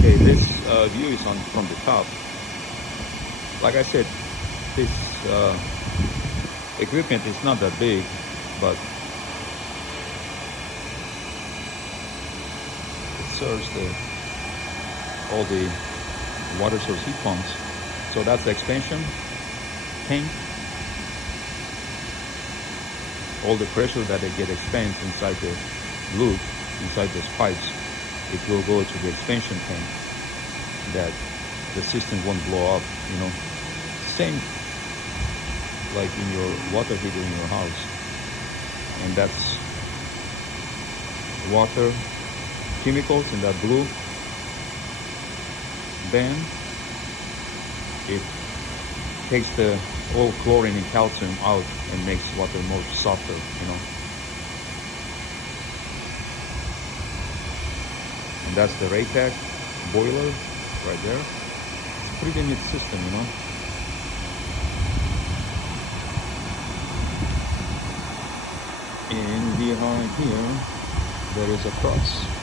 Okay, this view is on from the top. Like I said, this equipment is not that big, but it serves all the water source heat pumps. So that's the expansion tank. All the pressure that they get expanded inside the loop, inside those pipes, it will go to the expansion tank, that the system won't blow up, Same like in your water heater in your house. And that's water, chemicals in that blue band. It takes the all chlorine and calcium out and makes water more softer, And that's the Raytec boiler right there. It's a pretty neat system, And behind here, there is a cross.